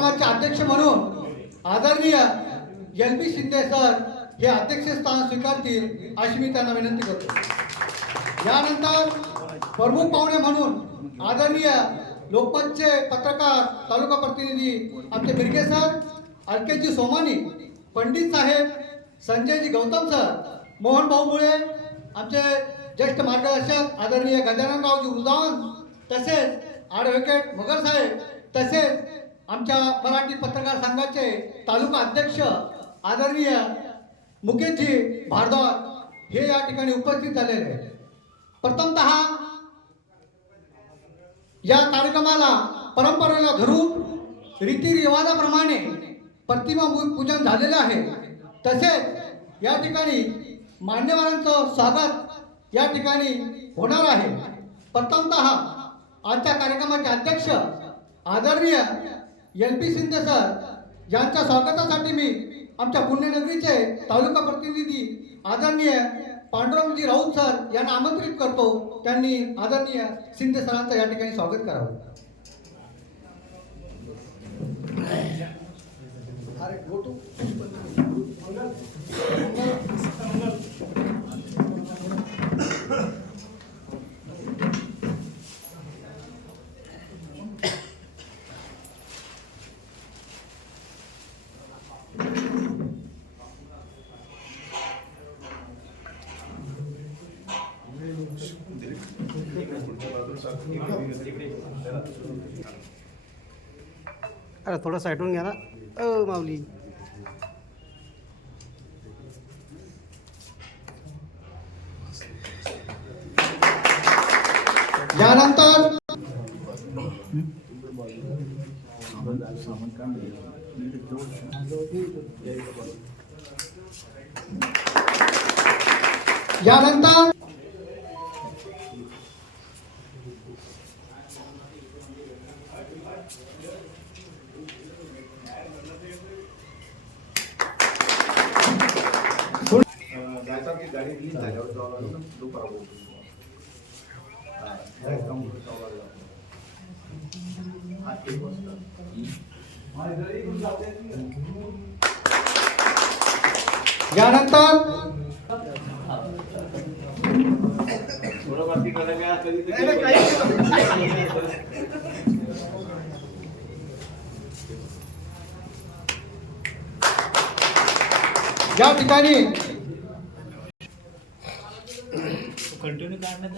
कार्यक्रमाचे अध्यक्ष म्हणून आदरणीय LP शिंदे सर हे अध्यक्षस्थान स्वीकारतील अशी मी त्यांना विनंती करतो. यानंतर प्रमुख पाहुणे म्हणून आदरणीय लोकमतचे पत्रकार तालुका प्रतिनिधी आमचे बिरगे सर, अलकेजी सोमानी, पंडित साहेब, संजयजी गौतम सर, मोहन भाऊ मुळे, आमचे ज्येष्ठ मार्गदर्शक आदरणीय गजाननरावजी उजावन, तसेच ॲडव्होकेट मगर साहेब, तसेच आमच्या मराठी पत्रकार संघाचे तालुका अध्यक्ष आदरणीय मुकेशजी भारद्वाज हे या ठिकाणी उपस्थित झालेले आहेत. प्रथमतः या कार्यक्रमाला परंपरेला धरून रीतिरिवाजाप्रमाणे प्रतिमा पूजन झालेले आहे. तसेच या ठिकाणी मान्यवरांचं स्वागत या ठिकाणी होणार आहे. प्रथमतः आजच्या कार्यक्रमाचे अध्यक्ष आदरणीय LP शिंदे सर यांच्या स्वागतासाठी मी आमच्या पुण्यनगरीचे तालुका प्रतिनिधी आदरणीय पांडुरंगजी राऊत सर यांना आमंत्रित करतो. त्यांनी आदरणीय शिंदे सरांचं या ठिकाणी स्वागत करावं. अरे थोडं साईडून घ्या ना माऊली. यानंतर गाडी रिलीज झाल्यावर यानंतर या ठिकाणी कंटिन्यू काढण्यात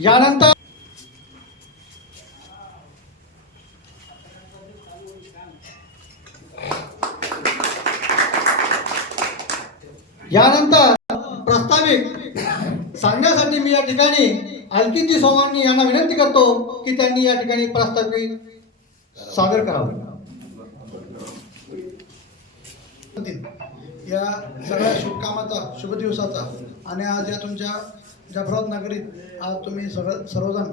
यानंतर यानंतर प्रस्ताविक सांगण्यासाठी मी या ठिकाणी अलकीजी सोमानी यांना विनंती करतो की त्यांनी या ठिकाणी प्रस्ताविक सादर करावं. या सगळ्या शुभकामाचा शुभ दिवसाचा आणि आज या तुमच्या जाफराबाद नगरीत आज तुम्ही सर्वजण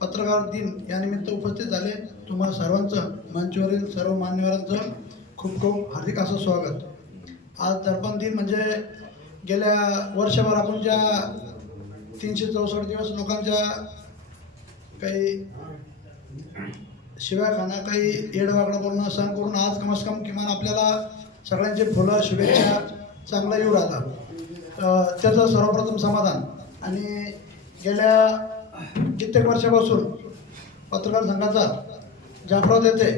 पत्रकार दिन या निमित्त उपस्थित झाले. तुम्हा सर्वांचं मंचवरील सर्व मान्यवरांचं खूप खूप हार्दिक असं स्वागत. आज दर्पण दिन म्हणजे गेल्या वर्षभर आपण ज्या 364 दिवस लोकांच्या काही शिव्या खाणं, काही येडवाकडं बोलणं सहन करून आज कमीत कम किमान आपल्याला सगळ्यांचे फुलं शुभेच्छा चांगला येऊ राहिला. त्याचं सर्वप्रथम समाधान. आणि गेल्या कित्येक वर्षापासून पत्रकार संघाचा जाफराबाद येथे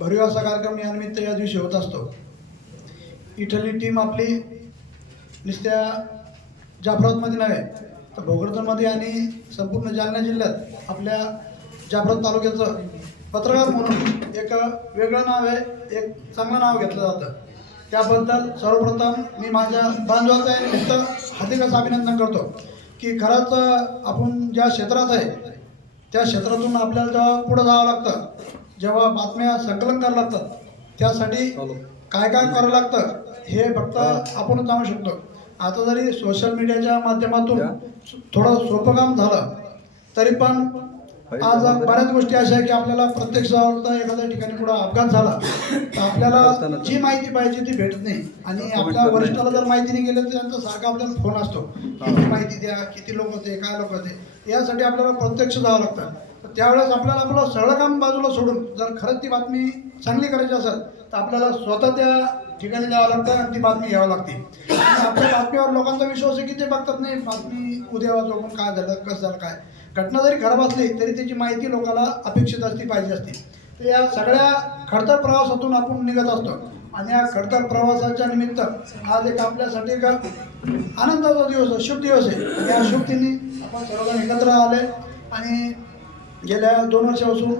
भरीव असा कार्यक्रम या निमित्त या दिवशी होत असतो. इथली टीम आपली नुसत्या जाफराबादमध्ये नव्हे तर भोकरदनमध्ये आणि संपूर्ण जालना जिल्ह्यात आपल्या जाफराबाद तालुक्याचं पत्रकार म्हणून एक वेगळं नाव आहे, एक चांगलं नाव घेतलं जातं. त्याबद्दल सर्वप्रथम मी माझ्या बांधवाचं या निमित्त हार्दिक असं अभिनंदन करतो की खरंच आपण ज्या क्षेत्रात आहे त्या क्षेत्रातून आपल्याला जेव्हा पुढं जावं लागतं, जेव्हा बातम्या संकलन करावं लागतात, त्यासाठी काय काय करावं लागतं हे फक्त आपणच जाणू शकतो. आता जरी सोशल मीडियाच्या माध्यमातून थोडं सोपं काम झालं तरी पण आज बऱ्याच गोष्टी अशा आहे की आपल्याला प्रत्यक्ष जावं एखाद्या ठिकाणी कुठं अपघात झाला तर आपल्याला जी माहिती पाहिजे ती भेटत नाही. आणि आपल्या वरिष्ठाला जर माहिती नाही गेलं तर त्यांचा सारखा आपल्याला फोन असतो, किती माहिती द्या, किती लोक होते, काय लोक होते. यासाठी आपल्याला प्रत्यक्ष जावं लागतं. तर त्यावेळेस आपल्याला आपलं सगळं काम बाजूला सोडून जर खरंच ती बातमी चांगली करायची असेल तर आपल्याला स्वतः त्या ठिकाणी जावं लागतं आणि ती बातमी घ्यावी लागते. आणि आपल्या बातमीवर लोकांचा विश्वास आहे की ते बघतात नाही बातमी उद्या वाजवून काय झालं, कसं झालं, काय घटना जरी खराब असली तरी त्याची माहिती लोकांना अपेक्षित असती, पाहिजे असते. तर या सगळ्या खडतर प्रवासातून आपण निघत असतो. आणि या खडतर प्रवासाच्या निमित्त आज एक आपल्यासाठी एक आनंदाचा दिवस, शुभ दिवस आहे. या शुभ दिनी आपण सर्वजण एकत्र आले आणि गेल्या 2 वर्षापासून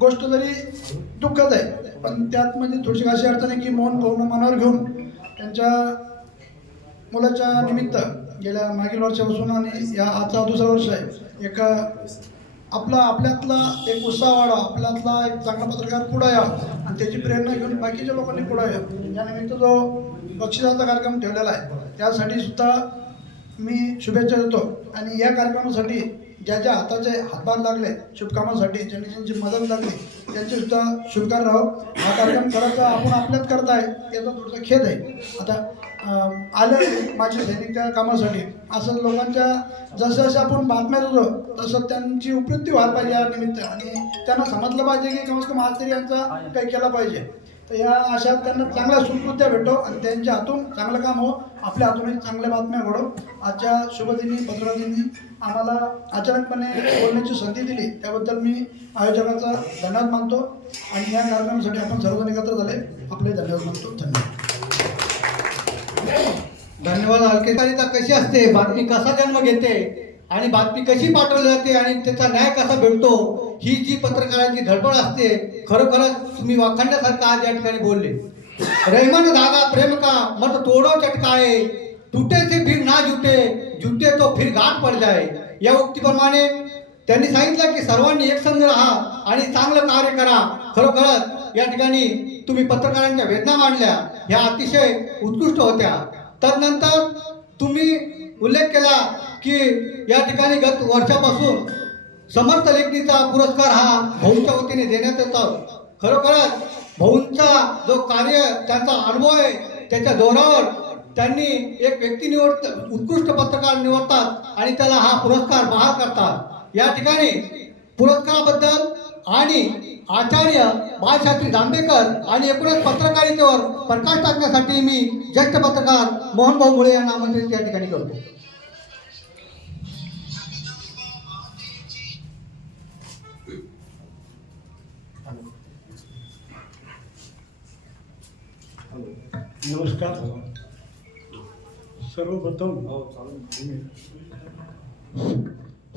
गोष्ट जरी दुःखद आहे पण त्यात म्हणजे थोडीशी अशी अडचण आहे की मोहन भाऊनं मनावर घेऊन त्यांच्या मुलाच्या निमित्त गेल्या मागील वर्षापासून आणि या आजचा 2रा वर्ष आहे, एक आपल्यातला एक उत्साह वाढवा, आपल्यातला एक चांगला पत्रकार पुढे यावा आणि त्याची प्रेरणा घेऊन बाकीच्या लोकांनी पुढे यावं. या निमित्त जो बक्षिसाचा कार्यक्रम ठेवलेला आहे त्यासाठी सुद्धा मी शुभेच्छा देतो. आणि या कार्यक्रमासाठी ज्या हाताचे हातभार लागले शुभकामासाठी, ज्यांनी ज्यांची मदत लागली त्यांची सुद्धा शुभकार राहो. हा कार्यक्रम करायचा आपण आपल्यात करत आहे याचा थोडासा खेद आहे. आता आले माझे सैनिक त्या कामासाठी असं लोकांच्या जसं जसं आपण बातम्या देतो तसं त्यांची उपलब्धी व्हायला पाहिजे या निमित्त. आणि त्यांना समजलं पाहिजे की कमीत कमी आज तरी यांचा काही केला पाहिजे. तर या अशा त्यांना चांगल्या सुकृत्या भेटो आणि त्यांच्या हातून चांगलं काम हो, आपल्या हातूनही चांगल्या बातम्या घडो. आजच्या शुभदिनी पत्रदिनी आम्हाला अचानकपणे बोलण्याची संधी दिली त्याबद्दल मी आयोजकाचा धन्यवाद मानतो. आणि या कार्यक्रमासाठी आपण सर्वजण एकत्र झाले, आपले धन्यवाद मानतो. धन्यवाद. हलकेकारिता कशी असते, बातमी कसा जन्म घेते आणि बातमी कशी पाठवली जाते आणि त्याचा न्याय कसा भेटतो, ही जी पत्रकारांची धडपड असते, खरोखरच तुम्ही वाखाणण्यासारखं आज या ठिकाणी बोलले. रैमन धागा प्रेम का मत तोडो चटकाए, टूटे से फिर ना जुटे, जुटे तो फिर गाठ पड जाए. या उक्तीप्रमाणे त्यांनी सांगितलं की सर्वांनी एकसंघ राहा आणि चांगलं कार्य करा. खरोखरच या ठिकाणी तुम्ही पत्रकारांच्या वेदना मांडल्या, ह्या अतिशय उत्कृष्ट होत्या. तदनंतर तुम्ही उल्लेख केला की या ठिकाणी गत वर्षापासून समर्थ लेखणीचा पुरस्कार हा भाऊंच्या वतीने देण्यात येतो. खरोखरच भाऊंचा जो कार्य, त्यांचा अनुभव आहे, त्याच्या जोरावर त्यांनी एक व्यक्ती उत्कृष्ट पत्रकार निवडतात आणि त्याला हा पुरस्कार बहाल करतात. या ठिकाणी पुरस्काराबद्दल आणि आचार्य बाळशास्त्री जांभेकर आणि एकूणच पत्रकारितेवर प्रकाश टाकण्यासाठी मी ज्येष्ठ पत्रकार मोहन भाऊ मुळे यांना आमंत्रित या ठिकाणी करतो. नमस्कार.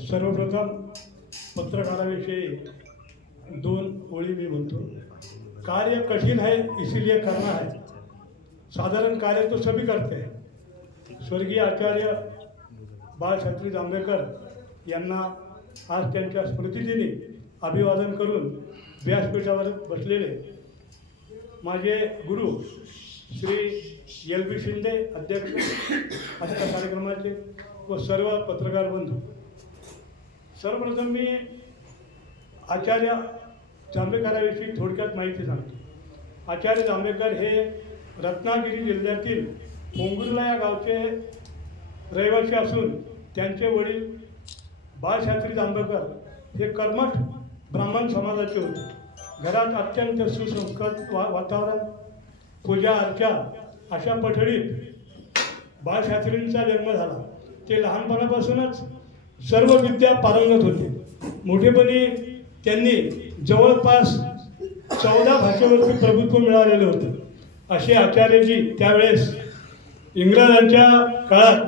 सर्वप्रथम पत्रकाराविषयी 2 ओळी मी म्हणतो. कार्य कठिन है इसीलिए करना है, साधारण कार्य तो सभी करते हैं. स्वर्गीय आचार्य बाळशास्त्री जांभेकर यांना आज त्यांच्या स्मृतिदिनी अभिवादन करून व्यासपीठावर बसलेले माझे गुरु श्री LB शिंदे अध्यक्ष आजच्या कार्यक्रमाचे व सर्व पत्रकार बंधू, सर्वप्रथम मी आचार्य जांभेकरांविषयी थोडक्यात माहिती सांगतो. आचार्य जांभेकर हे रत्नागिरी जिल्ह्यातील पोंगुर्ला या गावचे रहिवासी असून त्यांचे वडील बाळशास्त्री जांभेकर हे कर्मठ ब्राह्मण समाजाचे होते. घरात अत्यंत सुसंस्कृत वातावरण, पूजा अर्चा अशा पठडीत बाळशास्त्रींचा जन्म झाला. ते लहानपणापासूनच सर्व विद्या पारंगत होते. मोठेपणी त्यांनी जवळपास 14 भाषेवरती प्रभुत्व मिळालेले होते. असे आचार्यजी त्यावेळेस इंग्रजांच्या काळात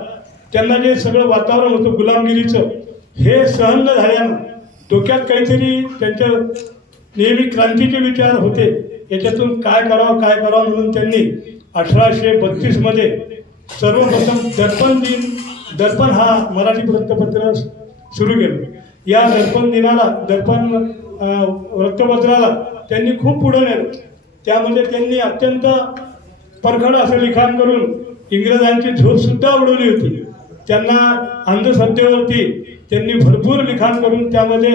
त्यांना जे सगळं वातावरण होतं गुलामगिरीचं, हे सहन न झाल्यानं डोक्यात काहीतरी त्यांच्या नेहमी क्रांतीचे विचार होते. याच्यातून काय करावं म्हणून त्यांनी 1832 मध्ये सर्वप्रथम दर्पण हा मराठी वृत्तपत्र सुरू केलं. या दर्पण दिनाला दर्पण वृत्तपत्राला त्यांनी खूप पुढे नेलं. त्यामध्ये त्यांनी अत्यंत परखड असं लिखाण करून इंग्रजांची झोपसुद्धा उडवली होती. त्यांना अंधश्रद्धेवरती त्यांनी भरपूर लिखाण करून त्यामध्ये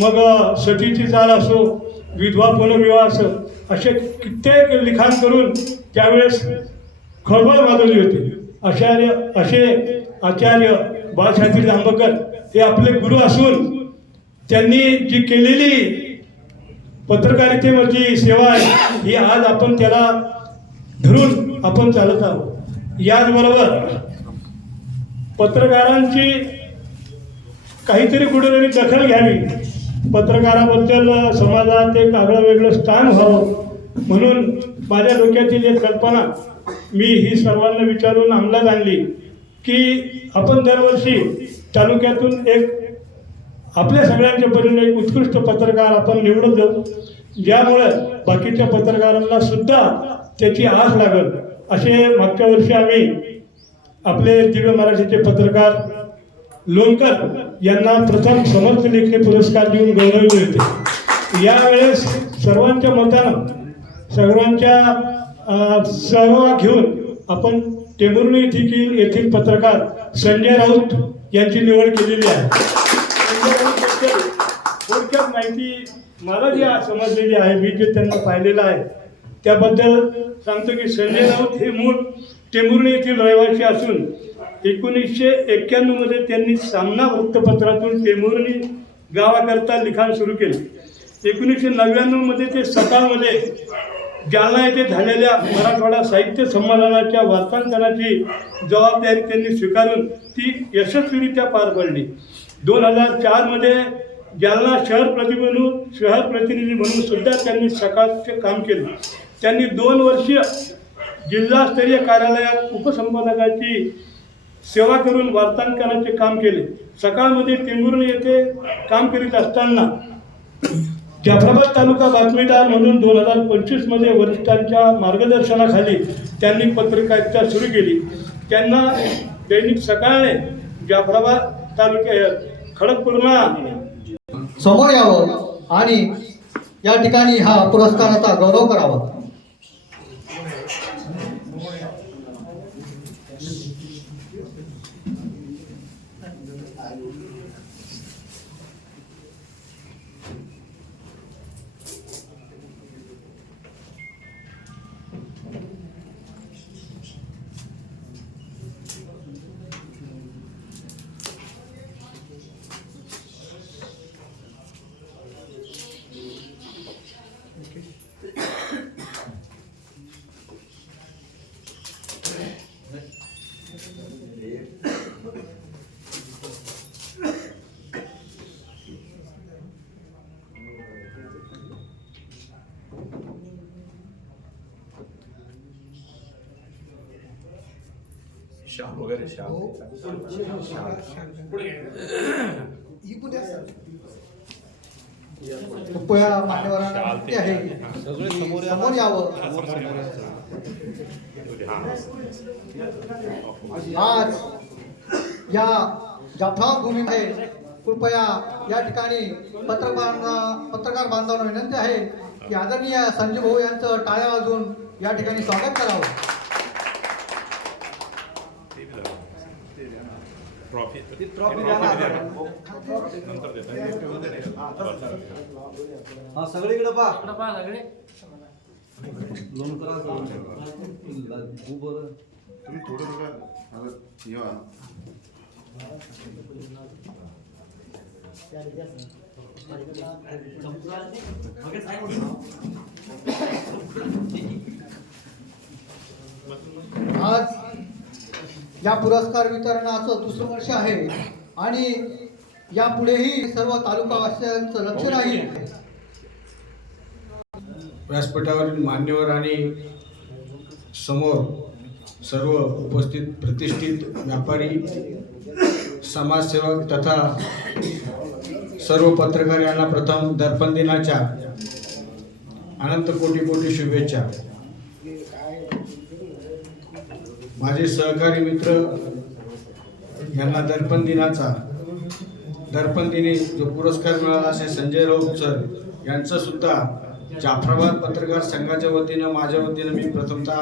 मग सतीची चाल असो, विधवा पुनर्विवाह असो, असे कित्येक लिखाण करून त्यावेळेस खळबळ माजवली होती. असे आचार्य बाळशास्त्री जांभेकर हे आपले गुरु असून त्यांनी जी केलेली पत्रकारितेवरची सेवा आहे ही आज आपण त्याला धरून आपण चालत आहोत. याचबरोबर पत्रकारांची काहीतरी कुठेतरी दखल घ्यावी, पत्रकाराबद्दल समाजात एक आगळं वेगळं स्थान व्हावं म्हणून माझ्या डोक्यातील एक कल्पना मी ही सर्वांना विचारून अंमलात आणली की आपण दरवर्षी तालुक्यातून एक आपल्या सगळ्यांच्या परीने एक उत्कृष्ट पत्रकार आपण निवडत जाऊ, ज्यामुळं बाकीच्या पत्रकारांना सुद्धा त्याची आस लागल. असे मागच्या वर्षी आम्ही आपले दिव्य मराठीचे पत्रकार लोणकर यांना प्रथम समर्थ लेखणी पुरस्कार देऊन गौरवले होते. यावेळेस सर्वांच्या मतानं सर्वांच्या सहभाग घेऊन आपण टेंभुर्णी येथील पत्रकार संजय राऊत यांची निवड केलेली आहे. संजय राऊतबद्दल थोडक्यात माहिती मला जी समजलेली आहे, मी जे त्यांना पाहिलेलं आहे त्याबद्दल सांगतो की संजय राऊत हे मूळ टेंभुर्णी येथील रहिवासी असून 1991 मध्ये त्यांनी सामना वृत्तपत्रातून टेंभुर्णी गावाकरता लिखाण सुरू केले. 1999 मध्ये ते सकाळमध्ये जालना येथे झालेल्या मराठवाडा साहित्य संमेलनाच्या वार्तांकनाची जबाबदारी त्यांनी स्वीकारून ती यशस्वीरित्या पार पडली. 2004 मध्ये जालना शहर प्रतिनिधी म्हणून सुद्धा त्यांनी सकाळचे काम केले. त्यांनी 2 वर्षीय जिल्हास्तरीय कार्यालयात उपसंपादकाची सेवा करून वार्तांकनाचे काम केले. सकाळमध्ये टेंभुर्णी येथे काम करीत असताना जाफराबाद तालुका बातमीदार म्हणून 2025 मध्ये वरिष्ठांच्या मार्गदर्शनाखाली त्यांनी पत्रकारिता सुरू केली. त्यांना दैनिक सकाळने जाफराबाद तालुक्यात खडकपूर्णा समोर यावं आणि या ठिकाणी हा पुरस्काराचा गौरव करावा. शाल वगैरे शाल कृपया मान्यवरांना विनंती आहे समोर यावं. आज या जाफराबाद भूमीमध्ये कृपया या ठिकाणी पत्रकार बांधवांना विनंती आहे की आदरणीय संजय भाऊ यांचं टाळ्या वाजवून या ठिकाणी स्वागत करावं. हा सगळीकडे पा सगळे तुम्ही थोडं येवा. आज या पुरस्कार वितरणाचं 2रं वर्ष आहे आणि यापुढेही सर्व तालुकावासियांचं लक्ष राहील. व्यासपीठावरील मान्यवर आणि समोर सर्व उपस्थित प्रतिष्ठित व्यापारी, समाजसेवक तथा सर्व पत्रकार यांना प्रथम दर्पण दिनाच्या अनंत कोटी कोटी शुभेच्छा. माझे सहकारी मित्र यांना दर्पण दिनाचा दर्पण दिनी जो पुरस्कार मिळाला असे संजय राऊत सर यांचं सुद्धा जाफराबाद पत्रकार संघाच्या वतीनं माझ्या वतीनं मी प्रथमतः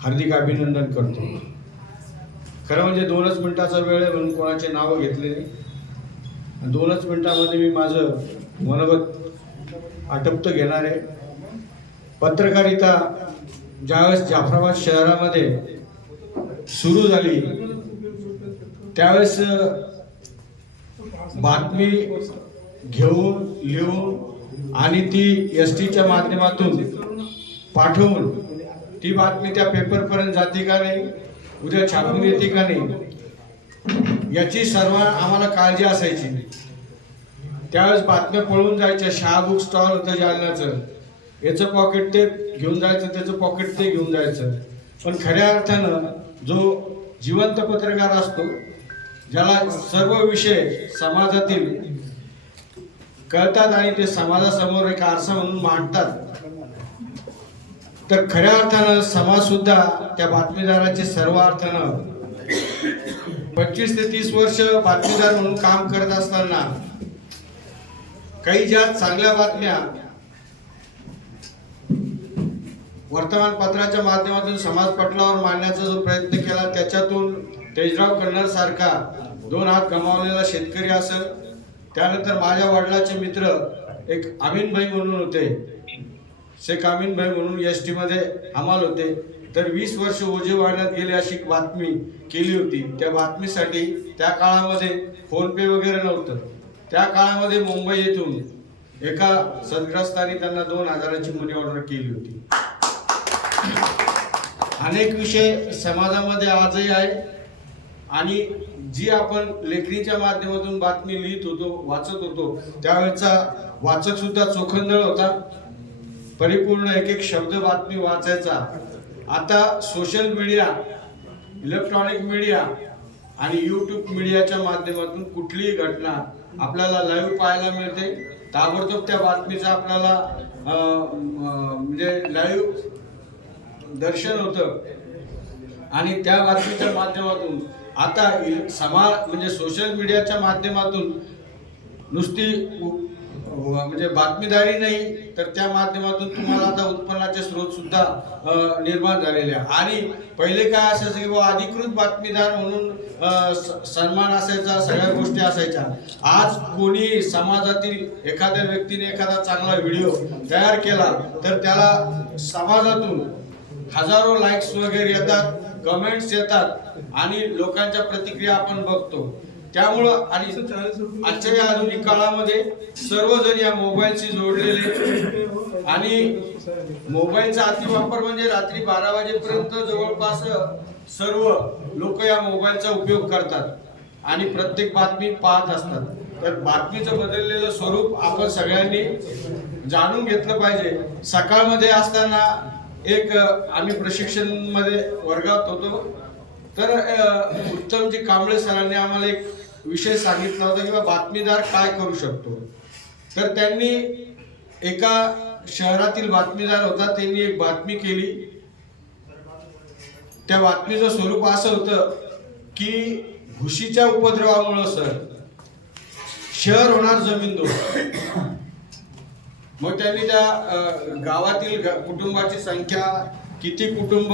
हार्दिक अभिनंदन करतो. खरं म्हणजे 2च मिनिटाचा वेळ आहे म्हणून कोणाचे नावं घेतले नाही. 2च मिनिटामध्ये मी माझं मनोगत आटप्त घेणार आहे. पत्रकारिता ज्यावेळेस जाफराबाद शहरामध्ये सुरू झाली त्यावेळेस बातमी घेऊन लिहून आणि ती STच्या माध्यमातून पाठवून ती बातमी त्या पेपरपर्यंत जाते का नाही, उद्या छापून येते का नाही, याची सर्व आम्हाला काळजी असायची. त्यावेळेस बातम्या पळून जायच्या. शहा बुक स्टॉल होतं जालन्याचं, याचं पॉकेट ते घेऊन जायचं, त्याचं पॉकेट ते घेऊन जायचं. पण खऱ्या अर्थानं जो जिवंत पत्रकार असतो, ज्याला सर्व विषय समाजातील कळतात आणि ते समाजासमोर एक आरसा म्हणून मांडतात, तर खऱ्या अर्थानं समाज सुद्धा त्या बातमीदाराचे सर्व अर्थानं 25 ते 30 वर्ष बातमीदार म्हणून काम करत असताना काही ज्या चांगल्या बातम्या वर्तमानपत्राच्या माध्यमातून समाज पटलावर मांडण्याचा जो प्रयत्न केला, त्याच्यातून तेजराव कन्नर सारखा 2 हात गमावलेला शेतकरी असेल, त्यानंतर माझ्या वडिलाचे मित्र एक अमीनभाई म्हणून होते, शेख अमीनभाई म्हणून ST मध्ये हमाल होते, तर 20 वर्ष ओझे वाहण्यात गेले अशी बातमी केली होती. त्या बातमीसाठी त्या काळामध्ये फोनपे वगैरे नव्हतं. त्या काळामध्ये मुंबई येथून एका सदग्रस्तांनी त्यांना 2000ची मनी ऑर्डर केली होती. अनेक विषय समाजामध्ये आजही आहे आणि जी आपण लेखणीच्या माध्यमातून बातमी लिहित होतो, वाचत होतो, त्यावेळेचा वाचक सुद्धा चोखंदळ होता. परिपूर्ण एक एक शब्द बातमी वाचायचा. आता सोशल मीडिया, इलेक्ट्रॉनिक मीडिया आणि यूट्यूब मीडियाच्या माध्यमातून कुठलीही घटना आपल्याला लाईव्ह पाहायला मिळते. ताबडतोब त्या बातमीचा आपल्याला म्हणजे लाईव्ह दर्शन होतं आणि त्या बातमीच्या माध्यमातून आता समाज म्हणजे सोशल मीडियाच्या माध्यमातून नुसती म्हणजे बातमीदारी नाही, तर त्या माध्यमातून तुम्हाला आता उत्पन्नाचे स्रोत सुद्धा निर्माण झालेले आहे. आणि पहिले काय असायचं की अधिकृत बातमीदार म्हणून सन्मान असायचा, सगळ्या गोष्टी असायच्या. आज कोणी समाजातील एखाद्या व्यक्तीने एखादा चांगला व्हिडिओ तयार केला तर त्याला समाजातून हजारो लाईक्स वगैरे येतात, कमेंट्स येतात आणि लोकांच्या प्रतिक्रिया आपण बघतो. त्यामुळं आणि आजच्या या आधुनिक काळामध्ये सर्वजण या मोबाईलशी जोडलेले आणि मोबाईलचा अतिवापर म्हणजे रात्री 12 वाजेपर्यंत जवळपास सर्व लोक या मोबाईलचा उपयोग करतात आणि प्रत्येक बातमी पाहत असतात. तर बातमीचं बदललेलं स्वरूप आपण सगळ्यांनी जाणून घेतलं पाहिजे. सकाळमध्ये असताना एक आम्ही प्रशिक्षण मध्ये वर्गात होतो, तर उत्तमजी कांबळे सरांनी आम्हाला एक विषय सांगितला होता की बातमीदार काय करू शकतो. तर त्यांनी एका शहरातील बातमीदार होता, त्यांनी एक बातमी केली. त्या बातमीचं स्वरूप असं होतं की घुशीच्या उपद्रवामुळे सर शहर होणार जमीनदोस्त. मग त्यांनी त्या गावातील कुटुंबाची संख्या, किती कुटुंब,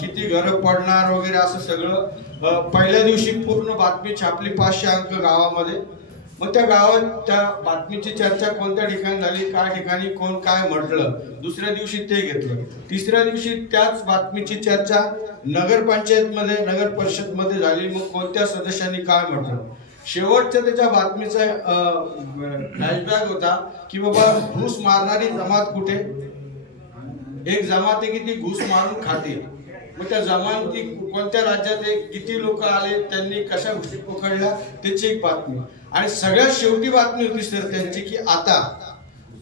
किती घरं पडणार वगैरे असं सगळं पहिल्या दिवशी पूर्ण बातमी छापली 500 अंक गावामध्ये. मग त्या गावात त्या बातमीची चर्चा कोणत्या ठिकाणी झाली, काय ठिकाणी कोण काय म्हटलं, दुसऱ्या दिवशी ते घेतलं. तिसऱ्या दिवशी त्याच बातमीची चर्चा नगरपंचायतमध्ये, नगर परिषदमध्ये झाली. मग कोणत्या सदस्यांनी काय म्हटलं. शेवटच्या त्याच्या बातमीचा फ्लॅशबॅक होता की बाबा घूस मारणारी जमात कुठे. एक जमात आहे की ती घूस मारून खाते. मग त्या जमाती कोणत्या राज्यात आहे, किती लोक आले, त्यांनी कशा घुशी पकडल्या, त्याची एक बातमी. आणि सगळ्यात शेवटी बातमी होती सर त्यांची की आता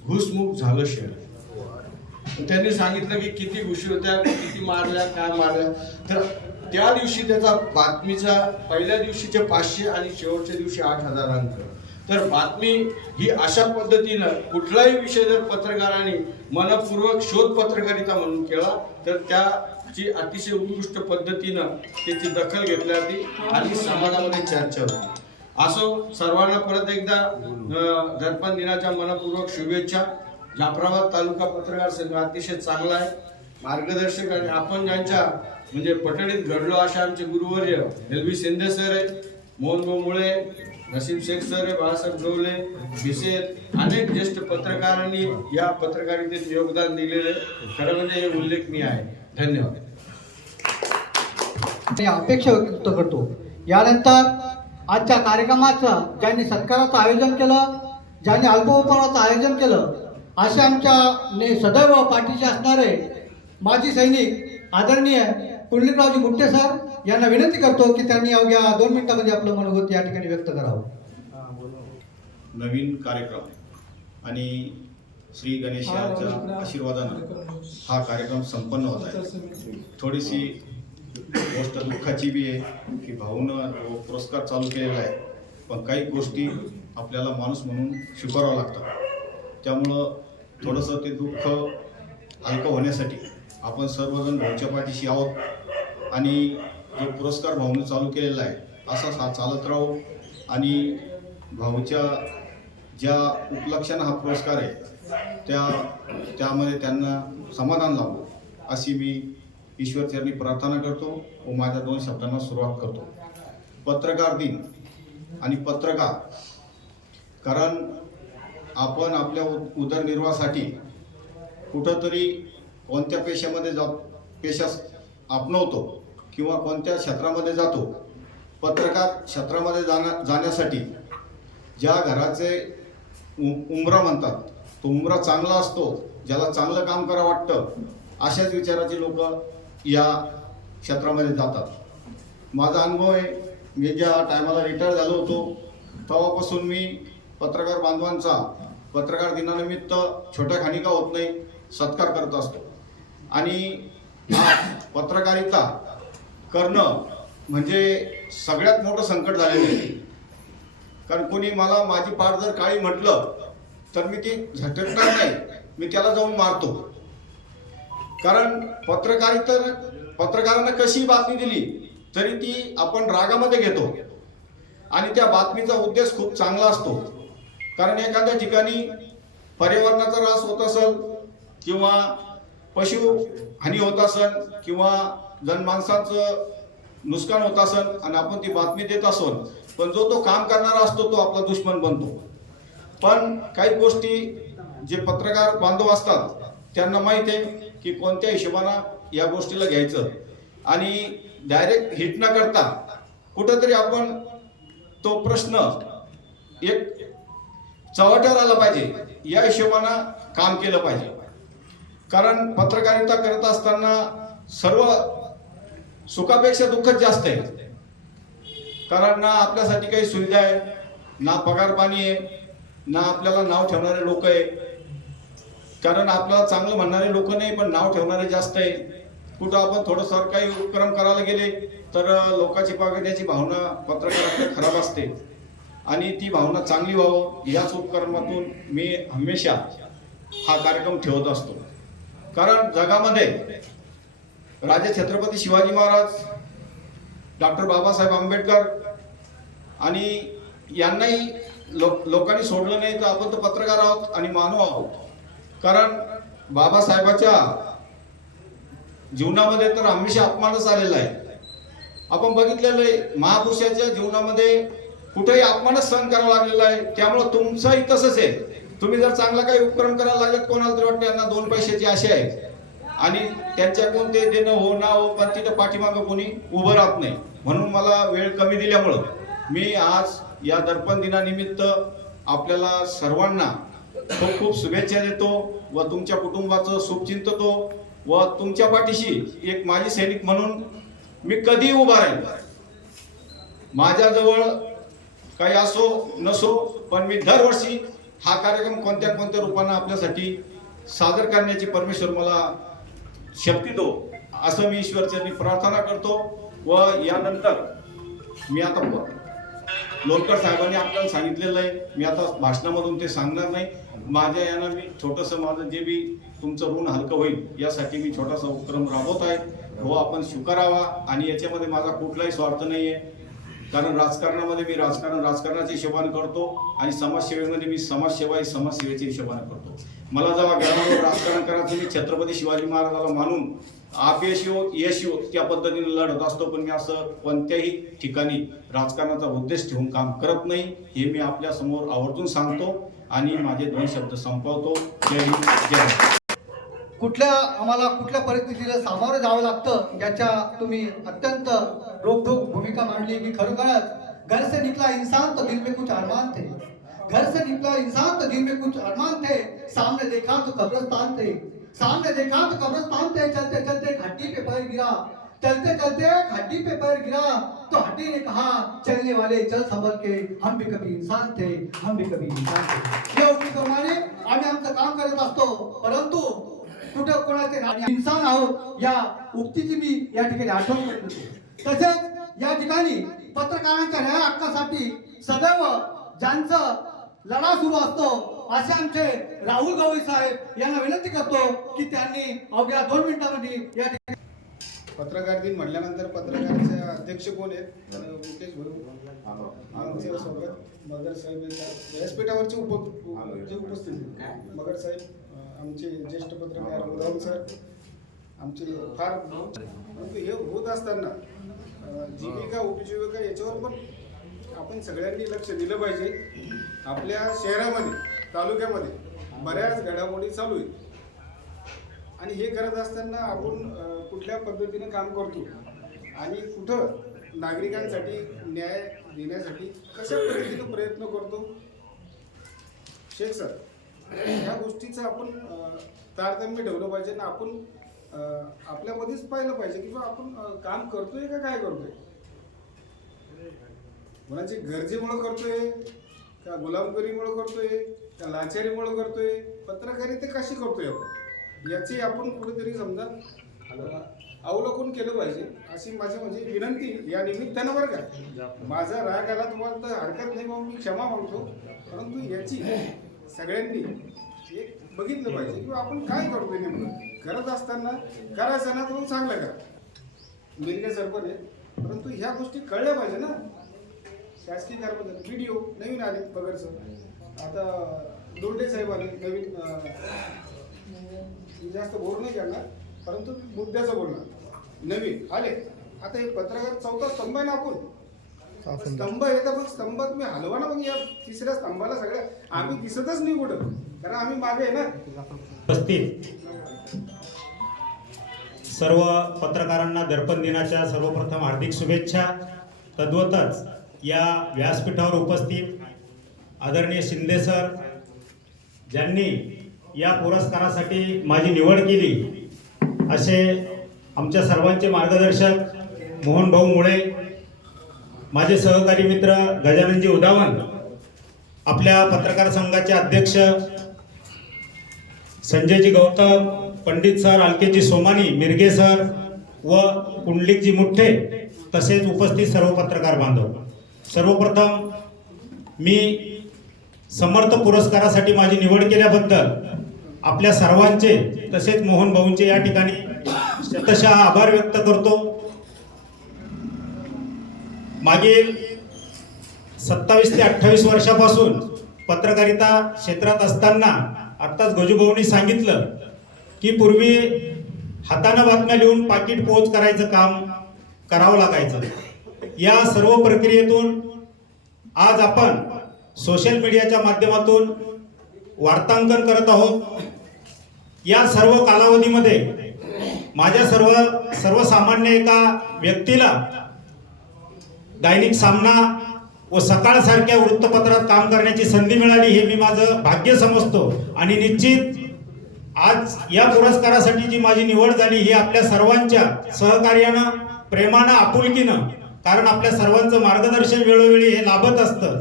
घुसमुक्त झालं शहर. त्यांनी सांगितलं की किती घुशी होत्या, किती मारल्या, काय मारल्या. तर त्या दिवशी त्याचा बातमीचा पहिल्या दिवशीचे 500 आणि शेवटच्या दिवशी 8000 अंक. तर बातमी ही अशा पद्धतीनं कुठलाही विषय जर पत्रकारांनी मनपूर्वक शोध पत्रकारिता म्हणून केला तर त्याची अतिशय उत्कृष्ट पद्धतीनं त्याची दखल घेतली जाते आणि समाजामध्ये चर्चा होती. असो, सर्वांना परत एकदा दर्पण दिनाच्या मनपूर्वक शुभेच्छा. जाफराबाद तालुका पत्रकार संघ अतिशय चांगला आहे, मार्गदर्शक, आणि आपण ज्यांच्या म्हणजे पटणीत घडलो अशा आमचे गुरुवर्य LB शिंदे सर आहे, मोहन भाऊ मुळे, नसीम शेख सर आहे, बाळासाहेब गवले, भिसे, अनेक ज्येष्ठ पत्रकारांनी या पत्रकारितेत योगदान दिलेले खरं म्हणजे हे उल्लेखनीय आहे. धन्यवाद. मी अपेक्षा व्यक्त करतो. यानंतर आजच्या कार्यक्रमाचं ज्यांनी सत्काराचं आयोजन केलं, ज्यांनी अल्पोपहाराचं आयोजन केलं, असे आमच्या सदैव पाठीशी असणारे माजी सैनिक आदरणीय पुंडलिकरावजी मुट्टे सर यांना विनंती करतो की त्यांनी अवघ्या 2 मिनिटांमध्ये आपलं मनोगत या ठिकाणी व्यक्त करावं. नवीन कार्यक्रम आणि श्री गणेशाच्या आशीर्वादानं हा कार्यक्रम संपन्न होत आहे. थोडीशी गोष्ट दुःखाची बी आहे की भाऊनं पुरस्कार चालू केलेला आहे, पण काही गोष्टी आपल्याला माणूस म्हणून स्वीकारावं लागतात. त्यामुळं थोडंसं ते दुःख हलकं होण्यासाठी आपण सर्वजण भाऊच्या पाठीशी आहोत आणि जो पुरस्कार भाऊनं चालू केलेला आहे असाच हा चालत राहो आणि भाऊच्या ज्या उपलक्षानं हा पुरस्कार आहे त्यामध्ये त्यांना समाधान लाभो अशी मी ईश्वरचरणी प्रार्थना करतो व माझ्या 2 शब्दांना सुरुवात करतो. पत्रकार दिन आणि पत्रकार, कारण आपण आपल्या उदरनिर्वाहासाठी कुठंतरी कोणत्या पेशास आपणवतो किंवा कोणत्या क्षेत्रामध्ये जातो. पत्रकार क्षेत्रामध्ये जाण्यासाठी ज्या घराचे उंबरा म्हणतात तो उंबरा चांगला असतो, ज्याला चांगलं काम करावं वाटतं, अशाच विचाराचे लोक या क्षेत्रामध्ये जातात. माझा अनुभव आहे, मी ज्या टायमाला रिटायर झालो होतो तेव्हापासून मी पत्रकार बांधवांचा पत्रकार दिनानिमित्त छोट्या खाणी का होत नाही सत्कार करत असतो. आणि पत्रकारिता करणं म्हणजे सगळ्यात मोठं संकट झालेलं आहे. कारण कोणी मला माझी पाठ जर काळी म्हटलं तर मी ती झटकणार नाही, मी त्याला जाऊन मारतो. कारण पत्रकारांना कशी बातमी दिली तरी ती आपण रागामध्ये घेतो आणि त्या बातमीचा उद्देश खूप चांगला असतो. कारण एखाद्या ठिकाणी पर्यावरणाचा ऱ्हास होत असेल किंवा पशु हानी होत असेल किंवा जनमानसाचं नुकसान होत असेल आणि आपण ती बातमी देत असो, पण जो तो काम करणारा असतो तो आपला दुश्मन बनतो. पण काही गोष्टी जे पत्रकार बांधव असतात त्यांना माहिती आहे की कोणत्या हिशोबानं या गोष्टीला घ्यायचं आणि डायरेक्ट हिट न करता कुठंतरी आपण तो प्रश्न एक चव्हाट्यावर आला पाहिजे या हिशोबानं काम केलं पाहिजे. कारण पत्रकारिता करत असताना सर्व सुखापेक्षा दुःखच जास्त आहे. कारण ना आपल्यासाठी काही सुविधा आहे, ना पगार पाणी आहे, ना आपल्याला नाव ठेवणारे लोक आहे. कारण आपल्याला चांगलं म्हणणारे लोक नाही पण नाव ठेवणारे जास्त आहे. कुठं आपण थोडंसं काही उपक्रम करायला गेले तर लोकांची बघण्याची भावना पत्रकाराकडे खराब असते आणि ती भावना चांगली व्हावं याच उपक्रमातून मी हमेशा हा कार्यक्रम ठेवत असतो. कारण जगामध्ये राजे छत्रपती शिवाजी महाराज, डॉक्टर बाबासाहेब आंबेडकर आणि यांनाही लोकांनी सोडलं नाही तर आपण तर पत्रकार आहोत आणि मानव आहोत. कारण बाबासाहेबाच्या जीवनामध्ये तर हमेशा अपमानच आलेला आहे. आपण बघितलेलं आहे महापुरुषाच्या जीवनामध्ये कुठेही अपमानच सहन करावा लागलेला आहे. त्यामुळे तुमचंही तसंच आहे. तुम्ही जर चांगला काही उपक्रम करायला लागले कोणाला तरी वाटतं यांना 2 पैशाची आशा आहे आणि त्यांच्याकडून ते देणं हो ना हो, पण तिथं पाठीमागं कोणी उभं राहत नाही. म्हणून मला वेळ कमी दिल्यामुळं मी आज या दर्पण दिनानिमित्त आपल्याला सर्वांना खूप खूप शुभेच्छा देतो व तुमच्या कुटुंबाचं शुभ चिंततो व तुमच्या पाठीशी एक माजी सैनिक म्हणून मी कधी उभा राहील. माझ्याजवळ काही असो नसो पण मी दरवर्षी हा कार्यक्रम कोणत्या कोणत्या रूपानं आपल्यासाठी सादर करण्याची परमेश्वर मला शक्ती दो असं मी ईश्वरचरणी प्रार्थना करतो. व यानंतर मी आता लोणकर साहेबांनी आपल्याला सांगितलेलं आहे, मी आता भाषणामधून ते सांगणार नाही. माझ्या यानं मी छोटंसं माझं जे बी तुमचं ऋण हलकं होईल यासाठी मी छोटासा उपक्रम राबवत आहे. हो आपण स्वीकारावा आणि याच्यामध्ये माझा कुठलाही स्वार्थ नाही आहे. कारण राजकारणामध्ये मी राजकारणाच्या हिशोबाने करतो आणि समाजसेवेमध्ये मी समाजसेवा ही समाजसेवेच्या हिशोबाने करतो. मला जेव्हा घरावर राजकारण करायचं मी छत्रपती शिवाजी महाराजाला मानून अपयश येऊ यश येऊ त्या पद्धतीने लढत असतो. पण मी असं कोणत्याही ठिकाणी राजकारणाचा उद्देश ठेवून काम करत नाही हे मी आपल्या समोर आवर्जून सांगतो आणि माझे 2 शब्द संपवतो. जय हिंद, जय महाराष्ट्र. आम्हाला कुठल्या परिस्थितीला सामोरं जावं लागतं याच्या तुम्ही अत्यंत रोखोक भूमिका मांडली की खरोखरच घर से निकला इंसान तो दिल में कुछ अरमान थे, घर से निकला इंसान तो दिल में कुछ अरमान थे, सामने देखा तो कब्रिस्तान थे, सामने देखा तो कब्रिस्तान थे, चलते चलते घाटी पे पैर गिरा, चलते चलते घाटी पे पैर गिरा तो हड्डी ने कहा चलने वाले चल संभल के, हम भी कभी इंसान थे, हम भी कभी इंसान थे. या उक्तीप्रमाणे आम्ही आमचं काम करत असतो, परंतु कुठं कोणाचे इंसान आहोत या उक्तीची मी या ठिकाणी आठवण करत होतो. तसेच या ठिकाणी पत्रकारांच्या न्याय हक्कासाठी सदैव ज्यांचं लढा सुरू असतो असे आमचे राहुल गवळी साहेब यांना विनंती करतो की त्यांनी अवघ्या 2 मिनिटांमध्ये या ठिकाणी. पत्रकार दिन म्हटल्यानंतर पत्रकाराचे अध्यक्ष कोण आहेत तर मुकेश भाऊ आमचे सोबत मगर साहेब व्यासपीठावरचे उपस्थित मगर साहेब आमचे ज्येष्ठ पत्रकार उदाहरण सर आमचे फार परंतु हे होत असताना जीविका उपजीविका याच्यावर पण आपण सगळ्यांनी लक्ष दिलं पाहिजे. आपल्या शहरामध्ये तालुक्यामध्ये बऱ्याच घडामोडी चालू आहेत आणि हे करत असताना आपण कुठल्या पद्धतीने काम करतो आणि कुठं नागरिकांसाठी न्याय देण्यासाठी कशा पद्धतीने प्रयत्न करतो. शेख सर ह्या गोष्टीचं आपण तारतम्य ठेवलं पाहिजे ना. आपण आपल्यामध्येच पाहिलं पाहिजे की आपण काम करतोय का काय करतोय, कोणाची गरजेमुळं करतोय का गुलामगिरीमुळं करतोय का लाचारीमुळं करतोय, पत्रकारिता कशी करतोय आपण याची आपण कुठेतरी समजा अवलोकन केलं पाहिजे अशी माझी म्हणजे विनंती या निमित्तानं. बरं का माझा राग आला तुम्हाला तर हरकत नाही मग मी क्षमा मागतो, परंतु याची सगळ्यांनी एक बघितलं पाहिजे किंवा आपण काय करतोय नेमकं करत असताना करायचं ना तो चांगला करा. मिरगे सरपण आहे परंतु ह्या गोष्टी कळल्या पाहिजे ना. शासकीय कर्मचारी व्हिडिओ नवीन आले पगडचं, आता दोंडे साहेब आले नवीन. जास्त बोर नाही करणार परंतु मुद्द्याचं बोलणार नवीन आले. आता हे पत्रकार 4था स्तंभ आहे ना, आपण स्तंभ आहे तर मग स्तंभ तुम्ही हलवा ना. मग या 3ऱ्या स्तंभाला सगळ्या आम्ही दिसतच नाही कुठं कारण आम्ही मागे आहे ना. उपस्थित सर्व पत्रकारांना दर्पण दिनाच्या सर्वप्रथम हार्दिक शुभेच्छा. तद्वतच या व्यासपीठावर उपस्थित आदरणीय शिंदे सर ज्यांनी या पुरस्कारासाठी माझी निवड केली असे आमच्या सर्वांचे मार्गदर्शक मोहन भाऊ मुळे, माझे सहकारी मित्र गजाननजी उदावन, आपल्या पत्रकार संघाचे अध्यक्ष संजयजी गौतम, पंडित सर, अलकेजी सोमानी, मिरगे सर व कुंडलिकजी मुठ्ठे, तसेच उपस्थित सर्व पत्रकार बांधव. सर्वप्रथम मी समर्थ पुरस्कारासाठी माझी निवड केल्याबद्दल आपल्या सर्वांचे तसेच मोहन भाऊंचे या ठिकाणी शतशः आभार व्यक्त करतो. मागील 27 ते 28 वर्षापासून पत्रकारिता क्षेत्रात असताना आत्ताच गजूभाऊंनी सांगितलं की पूर्वी हातानं बातम्या लिहून पाकिट पोच करायचं काम करावं लागायचं. या सर्व प्रक्रियेतून आज आपण सोशल मीडियाच्या माध्यमातून वार्तांकन करत आहोत. या सर्व कालावधीमध्ये माझ्या सर्वसामान्य एका व्यक्तीला दैनिक सामना व सकाळ सारख्या वृत्तपत्रात काम करण्याची संधी मिळाली हे मी माझं भाग्य समजतो. आणि निश्चित आज या पुरस्कारासाठी जी माझी निवड झाली ही आपल्या सर्वांच्या सहकार्यानं, प्रेमानं, आपुलकीनं, कारण आपल्या सर्वांचं मार्गदर्शन वेळोवेळी हे लाभत असतं.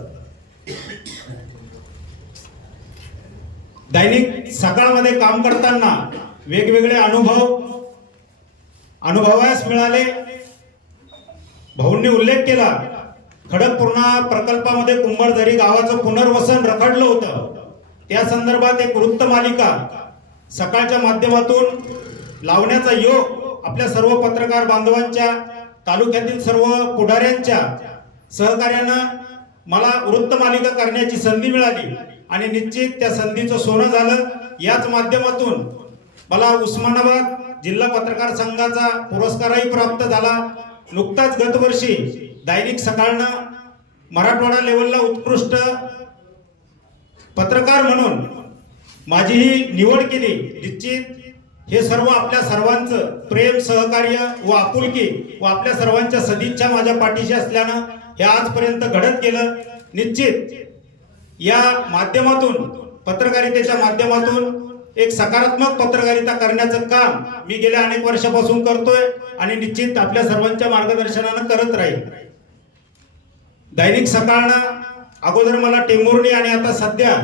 दैनिक सकाळमध्ये काम करताना वेगवेगळे अनुभवास मिळाले. भाऊंनी उल्लेख केला खडकपूर्णा प्रकल्पामध्ये कुंभारझरी गावाचं पुनर्वसन रखडलं होतं. त्या संदर्भात एक वृत्तमालिका सकाळच्या माध्यमातून लावण्याचा योग आपल्या सर्व पत्रकार बांधवांच्या, तालुक्यातील सर्व पुढाऱ्यांच्या सहकार्यानं मला वृत्तमालिका करण्याची संधी मिळाली आणि निश्चित त्या संधीचं सोनं झालं. याच माध्यमातून मला उस्मानाबाद जिल्हा पत्रकार संघाचा पुरस्कारही प्राप्त झाला. नुकताच गतवर्षी दैनिक सकाळनं मराठवाडा लेवलला उत्कृष्ट पत्रकार म्हणून माझीही निवड केली. निश्चित हे सर्व आपल्या सर्वांचं प्रेम, सहकार्य व आपुलकी व आपल्या सर्वांच्या सदिच्छा माझ्या पाठीशी असल्यानं हे आजपर्यंत घडत गेलं. निश्चित या माध्यमातून, पत्रकारितेच्या माध्यमातून एक सकारात्मक पत्रकारिता करण्याचं काम मी गेल्या अनेक वर्षापासून करतोय आणि निश्चित आपल्या सर्वांच्या मार्गदर्शनानं करत राहील. दैनिक सकाळनं अगोदर मला टेंभुर्णी आणि आता सध्या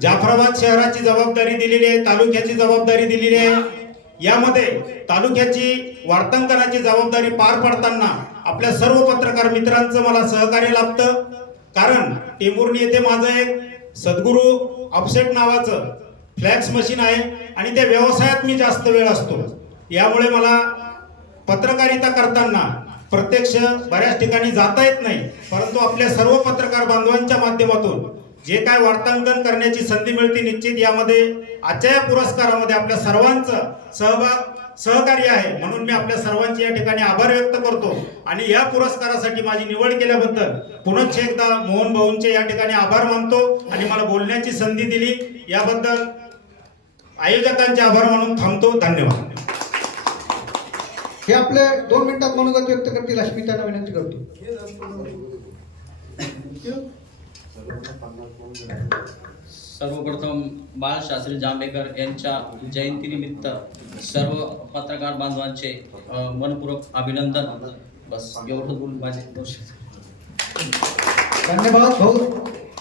जाफराबाद शहराची जबाबदारी दिलेली आहे, तालुक्याची जबाबदारी दिलेली आहे. यामध्ये तालुक्याची वार्तांकनाची जबाबदारी पार पाडताना आपल्या सर्व पत्रकार मित्रांचं मला सहकार्य लाभतं. कारण टेंभुर्णी येथे माझं एक सद्गुरू ऑफसेट नावाचं फ्लॅक्स मशीन आहे आणि त्या व्यवसायात मी जास्त वेळ असतो. यामुळे मला पत्रकारिता करताना प्रत्यक्ष बऱ्याच ठिकाणी जाता येत नाही, परंतु आपल्या सर्व पत्रकार बांधवांच्या माध्यमातून जे काय वार्तांकन करण्याची संधी मिळते, निश्चित यामध्ये आजच्या या पुरस्कारामध्ये आपल्या सर्वांचं सहकार्य आहे. म्हणून मी आपल्या सर्वांचे या ठिकाणी आभार व्यक्त करतो आणि या पुरस्कारासाठी माझी निवड केल्याबद्दल पुनश्च एकदा मोहन भाऊंचे या ठिकाणी आभार मानतो आणि मला बोलण्याची संधी दिली याबद्दल आयोजकांचे आभार मानून थांबतो. धन्यवाद. हे आपले 2 मिनिटात मनोगत व्यक्त करतील अशी त्यांना विनंती करतो. सर्वप्रथम बाळशास्त्री जांभेकर यांच्या जयंतीनिमित्त सर्व पत्रकार बांधवांचे मनपूर्वक अभिनंदन. बस एवढं बोलून माझे धन्यवाद भाऊ.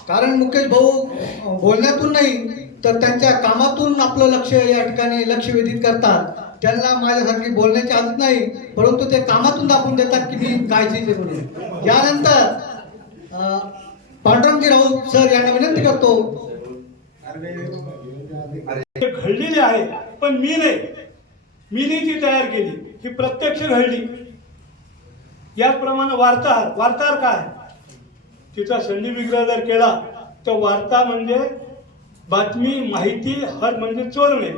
कारण मुकेश भाऊ बोलण्यातून नाही तर त्यांच्या कामातून आपलं लक्ष या ठिकाणी लक्ष वेधित करतात. त्यांना माझ्यासारखी बोलण्याची आदत नाही, परंतु ते कामातून दाखवून देतात की मी काय चीज आहे म्हणून. यानंतर पांडुरंगजी राऊत सर यांना विनंती करतो. घडलेली आहे पण मी नाही ती तयार केली, ही प्रत्यक्ष घडली. याचप्रमाणे वार्ताहर काय, तिचा संधी विग्रह जर केला तर वार्ता म्हणजे बातमी, माहिती म्हणजे चोरणे.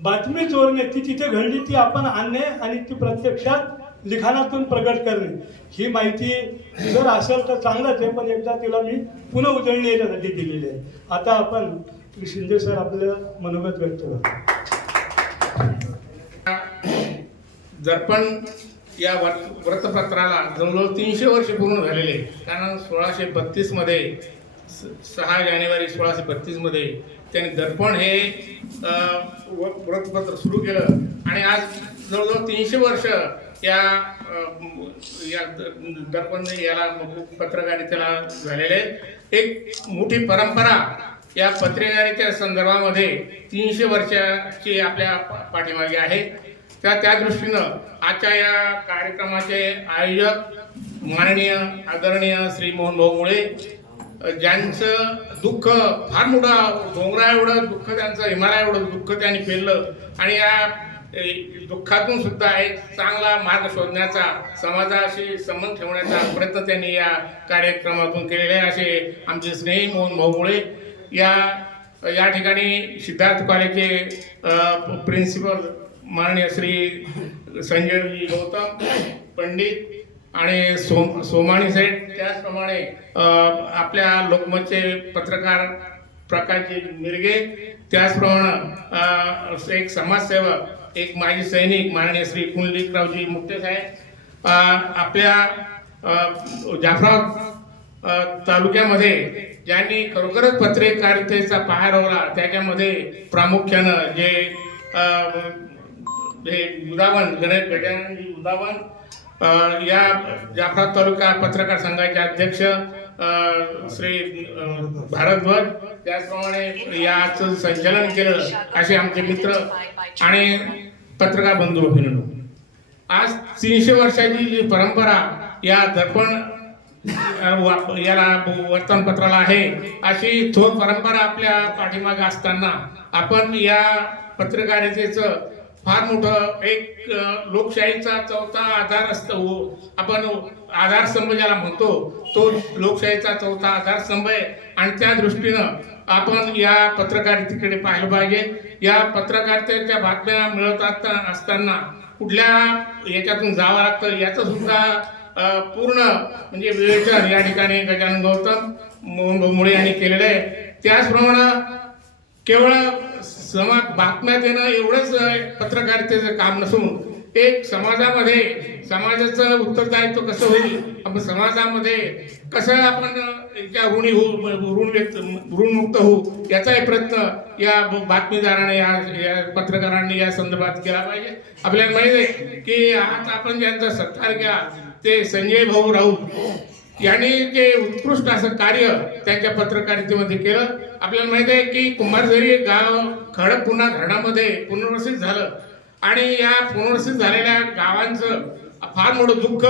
बातमी चोरणे ती तिथे घडली, ती आपण आणणे आणि ती प्रत्यक्षात लिखाणातून प्रकट करणे. ही माहिती जर असेल तर चांगलंच आहे, पण एकदा तिला मी पुन्हा उजळणी याच्यासाठी दिलेली आहे. आता आपण शिंदे सर आपलं मनोगत व्यक्त करतो. दर्पण या वृत्तपत्राला जवळजवळ 300 वर्ष पूर्ण झालेले, कारण 1632 मध्ये 6 जानेवारी 1632 मध्ये त्यांनी दर्पण हे वृत्तपत्र सुरू केलं आणि आज जवळजवळ 300 वर्ष या दर्पण याला पत्रकारितेला झालेले. एक मोठी परंपरा या पत्रकारितेच्या संदर्भामध्ये 300 वर्षाची आपल्या पाठीमागे आहे. त्या दृष्टीनं आजच्या या कार्यक्रमाचे आयोजक माननीय आदरणीय श्री मोहन भाऊ मुळे, ज्यांचं दुःख फार मोठा डोंगरा एवढं दुःख, त्यांचं हिमालय एवढं दुःख त्यांनी पेललं आणि या दुःखातून सुद्धा एक चांगला मार्ग शोधण्याचा, समाजाशी संबंध ठेवण्याचा प्रयत्न त्यांनी या कार्यक्रमातून केलेले आहे. असे आमचे स्नेही मोहन भाऊ मुळे या ठिकाणी सिद्धार्थ कॉलेजचे प्रिन्सिपल माननीय श्री संजय गौतम पंडित आणि सोमाणी सेठ, त्याचप्रमाणे आपल्या लोकमतचे पत्रकार प्रकाशजी मिरगे, त्याचप्रमाणे एक समाजसेवक, एक माजी सैनिक माननीय श्री कुंडलिकरावजी मुक्ते साहेब, आपल्या जाफराबाद तालुक्यामध्ये ज्यांनी खरोखरच पत्रकारितेचा पहार रोवला, त्याच्यामध्ये प्रामुख्यानं जे उदावन गणेश गजाननजी उदावन, या जाफराबाद तालुका पत्रकार संघाचे अध्यक्ष श्री भारद्वाज, त्याचप्रमाणे याचं संचालन केलं असे आमचे मित्र आणि पत्रकार बंधू भगिनींनो. आज 300 वर्षाची जी परंपरा या दर्पण याला वर्तमानपत्राला आहे, अशी थोर परंपरा आपल्या पाठीमागे असताना आपण या पत्रकारितेचं फार मोठं एक लोकशाहीचा चौथा आधार असतो, आपण आधारस्तंभ ज्याला म्हणतो तो लोकशाहीचा चौथा आधारस्तंभ आहे. आणि त्या दृष्टीनं आपण या पत्रकारितेकडे पाहिलं पाहिजे. या पत्रकारितेच्या बातम्या मिळत असताना कुठल्या याच्यातून जावं लागतं याचं सुद्धा पूर्ण म्हणजे विवेचन या ठिकाणी गजानन गौतम मुळे यांनी केलेलं आहे. त्याचप्रमाणे केवळ बातम्या देणं एवढंच पत्रकारितेचं काम नसून एक समाजाचं उत्तरदायित्व कसं होईल, आपण समाजामध्ये कसं आपण त्या ऋणमुक्त होऊ याचाही प्रयत्न या बातमीदाराने या पत्रकारांनी या संदर्भात केला पाहिजे. आपल्याला माहिती आहे की आज आपण ज्यांचा सत्कार केला ते संजय भाऊ राऊत यांनी जे उत्कृष्ट असं कार्य त्यांच्या पत्रकारितेमध्ये केलं. आपल्याला माहिती आहे की कुंभारझरी गाव खडक पुन्हा धरणामध्ये पुनर्वसित झालं आणि या पुनर्वसित झालेल्या गावांचं फार मोठं दुःख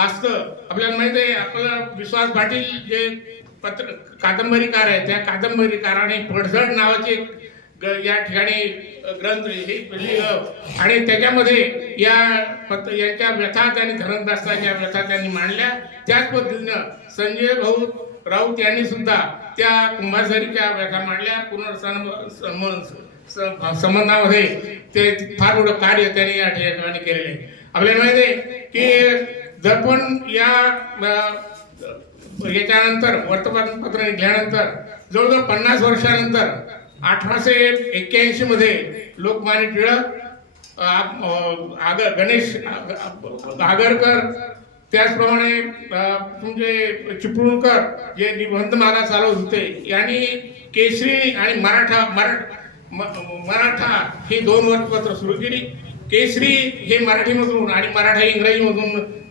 असतं. आपल्याला माहिती आहे आपला विश्वास पाटील जे कादंबरीकार आहे त्या कादंबरीकाराने पडझड नावाचे या ठिकाणी ग्रंथ हे लिहिलं आणि त्याच्यामध्ये यांच्या व्यथा त्यांनी धरणग्रस्तांच्या व्यथा त्यांनी मांडल्या. त्याच पद्धतीनं संजय भाऊ राऊत यांनी सुद्धा त्या कुंभारझरीच्या व्यथा मांडल्या. संबंधामध्ये ते फार मोठं कार्य त्यांनी या ठिकाणी केलेले आहे. आपल्याला माहिती आहे की दर्पण याच्यानंतर वर्तमानपत्र निघाल्यानंतर जवळजवळ 50 वर्षानंतर 1881 मध्ये लोकमान्य टिळक, गणेश आगरकर, त्याचप्रमाणे तुमचे चिपळूणकर जे निबंधमाला चालवत होते यांनी केसरी आणि मराठा ही 2 वर्तपत्र सुरू केली. केसरी हे मराठीमधून आणि मराठा इंग्रजीमधून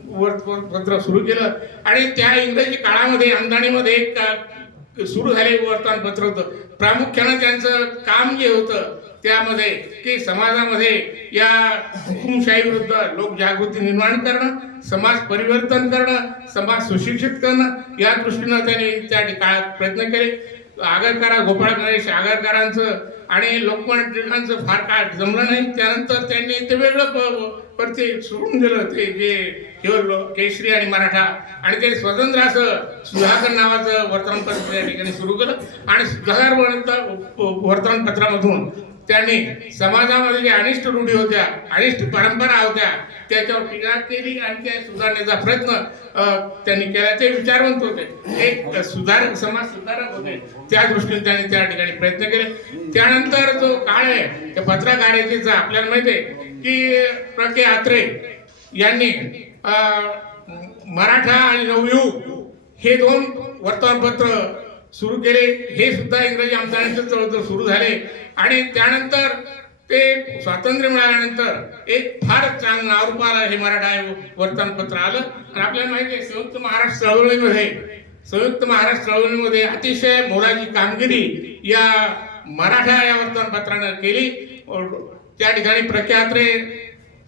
वर्तपत्र सुरू केलं आणि त्या इंग्रजी काळामध्ये आमदानीमध्ये सुरू झाले वर्तमानपत्र होतं. प्रामुख्यानं त्यांचं काम जे होतं त्यामध्ये की समाजामध्ये या हुकुमशाही विरुद्ध लोकजागृती निर्माण करणं, समाज परिवर्तन करणं, समाज सुशिक्षित करणं या दृष्टीनं त्यांनी त्या काळात प्रयत्न केले. गोपाळ गणेश आगरकरांचं आणि लोकमान्य टिळकांचं फार काळ जमलं नाही. त्यानंतर त्यांनी ते वेगळं परत सोडून दिलं ते जे केसरी आणि मराठा आणि ते स्वतंत्र असं सुधाकर नावाचं वर्तमानपत्र त्या ठिकाणी सुरू केलं आणि सुधाकर वर्तमानपत्रामधून त्यांनी समाजामध्ये ज्या अनिष्ट रूढी होत्या, अनिष्ट परंपरा होत्या त्याच्यावर टीका केली आणि त्या सुधारण्याचा प्रयत्न त्यांनी केला. ते विचारवंत होते, एक समाज सुधारक होते, त्या दृष्टीने त्यांनी त्या ठिकाणी प्रयत्न केले. त्यानंतर जो काळ आहे त्या पत्रकारितेचा आपल्याला माहिती आहे की प्र के अत्रे यांनी मराठा आणि नवयुग हे 2 वर्तमानपत्र सुरू केले. हे सुद्धा इंग्रजी आमदानीचं चळवळ सुरू झाले आणि त्यानंतर ते स्वातंत्र्य मिळाल्यानंतर एक फार चांगलं नावरूपाला हे मराठा वर्तमानपत्र आलं. आणि आपल्याला माहिती आहे संयुक्त महाराष्ट्र चळवळीमध्ये अतिशय मोलाची कामगिरी या मराठा या वर्तमानपत्रानं केली. त्या ठिकाणी प्र के अत्रे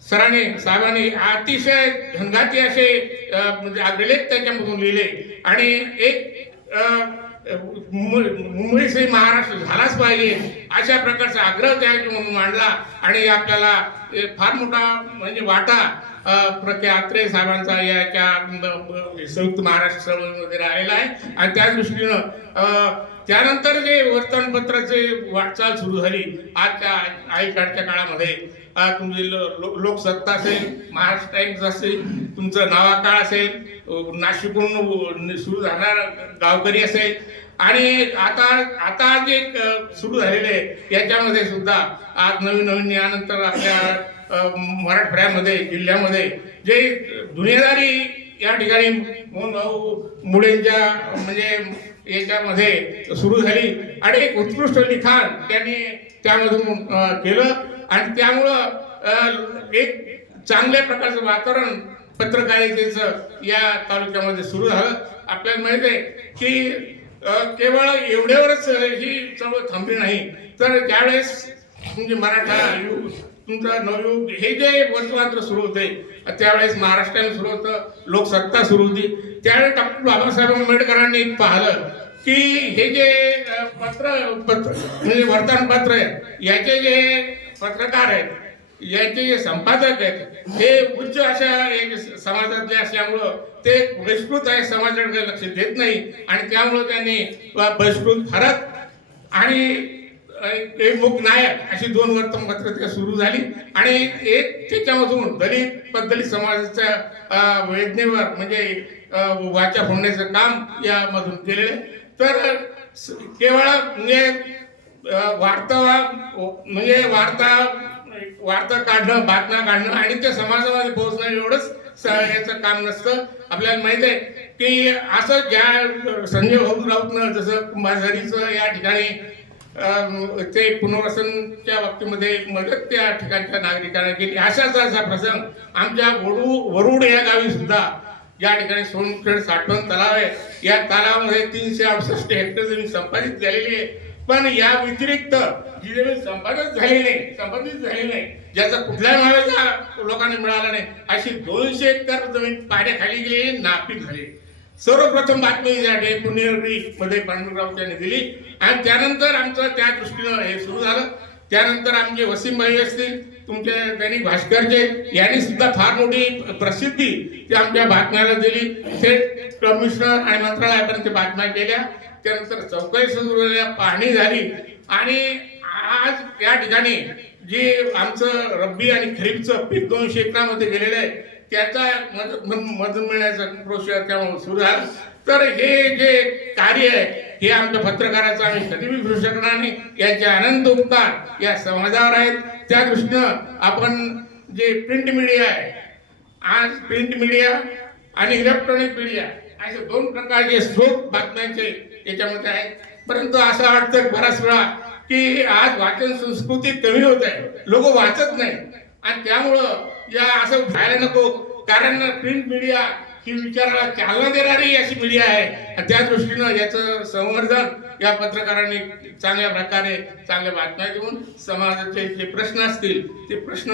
साहेबांनी अतिशय घनघाती असे अभिलेख त्याच्यामधून लिहिले आणि एक मुंबई से महाराष्ट्र झालाच पाहिजे अशा प्रकारचा आग्रह त्याच्यामधून मांडला आणि आपल्याला फार मोठा म्हणजे वाटा प्र के अत्रे साहेबांचा याच्या संयुक्त महाराष्ट्र चळवळीमध्ये राहिलेला आहे. आणि त्या दृष्टीनं त्यानंतर जे वर्तमानपत्राचे वाटचाल सुरू झाली आजच्या अलीकडच्या काळामध्ये तुमची लोकसत्ता असेल, महाराष्ट्र टाइम्स असेल, तुमचं नावाकाळ असेल, नाशिकहून सुरू जाणार गावकरी असेल आणि आता जे सुरू झालेले याच्यामध्ये सुद्धा आज नवीन यानंतर आपल्या मराठवाड्यामध्ये जिल्ह्यामध्ये जे दुनियादारी या ठिकाणी मोहनभाऊ मुळेंच्या म्हणजे याच्यामध्ये सुरू झाली आणि एक उत्कृष्ट लिखाण त्यांनी त्यामधून केलं आणि त्यामुळं एक चांगल्या प्रकारचं वातावरण पत्रकारितेचं या तालुक्यामध्ये सुरू झालं. आपल्याला माहिती आहे की केवळ एवढ्यावरच ही चळवळ थांबली नाही तर ज्यावेळेस म्हणजे मराठा युग तुमचं नवयुग हे जे वर्तमानपत्र सुरू होते त्यावेळेस महाराष्ट्राने सुरू होतं, लोकसत्ता सुरू होती. त्यावेळेस डॉक्टर बाबासाहेब आंबेडकरांनी पाहिलं की हे जे पत्र म्हणजे वर्तमानपत्र आहे याचे जे पत्रकार आहेत यांचे जे संपादक आहेत हे उच्च अशा एक समाजातले असल्यामुळं ते बहिष्कृत आहे, समाजाकडे लक्ष देत नाही आणि त्यामुळं त्यांनी बहिष्कृत भारत आणि एक मूक नायक अशी 2 वर्तमानपत्र सुरू झाली आणि एक त्याच्यामधून दलित समाजाच्या वेदनेवर म्हणजे वाचा फोडण्याचं काम यामधून केलेलं आहे. तर केवळ म्हणजे वार्ता काढणं, बातम्या काढणं आणि त्या समाजामध्ये पोहोचणं एवढंच याचं काम नसतं. आपल्याला माहित आहे की असं ज्या संजय भाऊ राऊतनं जसं कुंभारझरीचं या ठिकाणी ते पुनर्वसनच्या बाबतीमध्ये मदत त्या ठिकाणच्या नागरिकांना केली, असाच असा प्रसंग आमच्या वरुड या गावी सुद्धा या ठिकाणी सोनखेड साठवण तलाव आहे. या तलावामध्ये 368 हेक्टर जमीन संपादित झालेली आहे. पण या व्यतिरिक्त जी जमीन संपादित झाली नाही ज्याचा कुठल्याही मालाचा लोकांना मिळाला नाही अशी 200 हेक्टर जमीन पाण्याखाली गेली, नापीक झाली. सर्वप्रथम बातमी यासाठी पुणेरीमध्ये पांडुरंगराव यांनी दिली आणि त्यानंतर आमचं त्या दृष्टीनं हे सुरू झालं. त्यानंतर आमचे वसीमभाई असतील, तुमचे दैनिक भास्करचे यांनी सुद्धा फार मोठी प्रसिद्धी त्या आमच्या बातम्याला दिली. थेट कमिशनर आणि मंत्रालयापर्यंत बातम्या केल्या. त्यानंतर चौकशी सुरू झाल्या, पाहणी झाली आणि आज या ठिकाणी जे आमचं रब्बी आणि खरीपचं पीक 200 एकरामध्ये गेलेलं आहे त्याचा मदत मिळण्याचा प्रोसेस त्यामुळे सुरू झाला. तर हे जे कार्य आहे हे आमच्या पत्रकाराचं आम्ही कधी विसरू शकणार नाही. यांचे अनंत उपकार या समाजावर आहेत. त्या दृष्टीनं आपण जे प्रिंट मीडिया आहे, आज प्रिंट मीडिया आणि इलेक्ट्रॉनिक मीडिया असे 2 प्रकारचे स्रोत बातम्यांचे याच्यामध्ये आहेत. परंतु असं वाटतं बऱ्याच वेळा की आज वाचन संस्कृती कमी होत आहे, लोक वाचत नाही आणि त्यामुळं या असं व्हायला नको. कारण प्रिंट मीडिया ही विचाराला चालना देणारी अशी मीडिया आहे. त्या दृष्टीनं याचं संवर्धन या पत्रकारांनी चांगल्या प्रकारे चांगल्या बातम्या देऊन समाजाचे जे प्रश्न असतील ते प्रश्न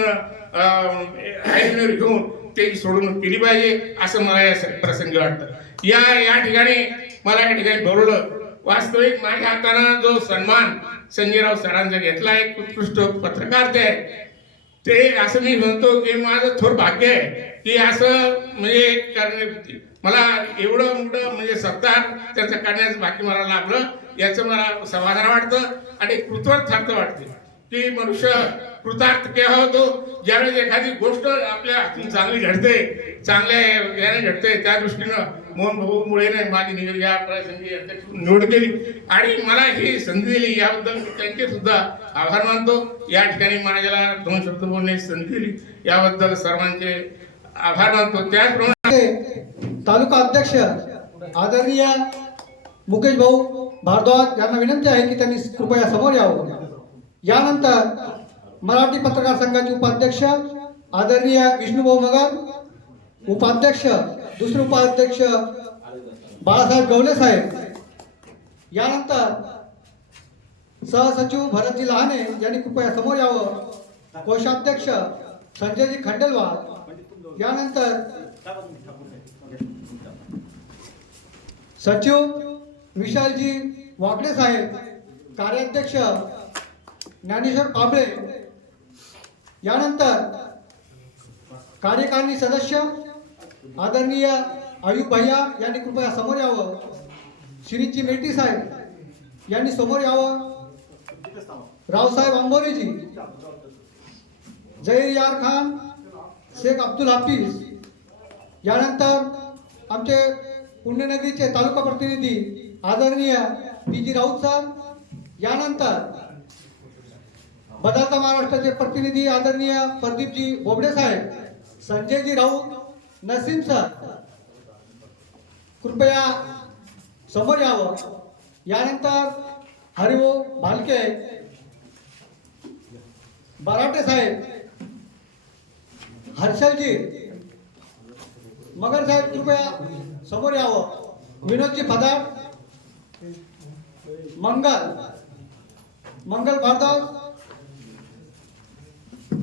ऐकण्यावर घेऊन ते सोडवणूक केली पाहिजे असं मला या प्रसंगी वाटतं. या ठिकाणी मला या ठिकाणी बोलवलं. वास्तविक माझ्या हाताने जो सन्मान संजयराव सरांचा घेतला आहे, उत्कृष्ट पत्रकार ते असं मी म्हणतो की माझं थोर भाग्य आहे की असं म्हणजे मला एवढं मोठं म्हणजे सत्कार त्यांचं करण्याचं भाग्य मला लाभलं. याचं मला समाधान वाटतं आणि कृतज्ञता वाटते की मनुष्य कृतार्थ केव्हा होतो ज्यावेळेस एखादी गोष्ट आपल्या हातून चांगली घडते, चांगल्या याने घडते. त्या दृष्टीनं मोहन भाऊ मुळेने माझी या प्रसंगी निवड केली आणि मला ही संधी दिली याबद्दल त्यांचे सुद्धा आभार मानतो. या ठिकाणी माझ्याला 2 शब्द बोलण्याची संधी दिली याबद्दल सर्वांचे आभार मानतो. त्याचप्रमाणे तालुका अध्यक्ष आदरणीय मुकेश भाऊ भारद्वाज यांना विनंती आहे की त्यांनी कृपया समोर यावं. यानंतर मराठी पत्रकार संघाचे उपाध्यक्ष आदरणीय विष्णुभाऊ मगर, उपाध्यक्ष दुसरे उपाध्यक्ष बाळासाहेब गवले साहेब, यानंतर सहसचिव भरतजी लहाने यांनी कृपया समोर यावं. कोषाध्यक्ष संजयजी खंडेलवाल, यानंतर सचिव विशालजी वाकडे साहेब, कार्याध्यक्ष ज्ञानेश्वर कांबळे, यानंतर कार्यकारिणी सदस्य आदरणीय आयुब भैया यांनी कृपया समोर यावं. श्रीजी मेटी साहेब यांनी समोर यावं. रावसाहेब अंबोरेजी, जहीर यार खान, शेख अब्दुल हाफिज, यानंतर आमचे पुण्यनगरीचे तालुका प्रतिनिधी आदरणीय पी.जी. राऊत सर, यानंतर बदलता महाराष्ट्राचे प्रतिनिधी आदरणीय प्रदीपजी बोबडे साहेब, संजयजी राऊत, नसीम सर कृपया समोर यावं. यानंतर हरिभाऊ भालके, बराटे साहेब, हर्षलजी मगर साहेब कृपया समोर यावं. विनोदजी फदाड, मंगल भारद्वाज,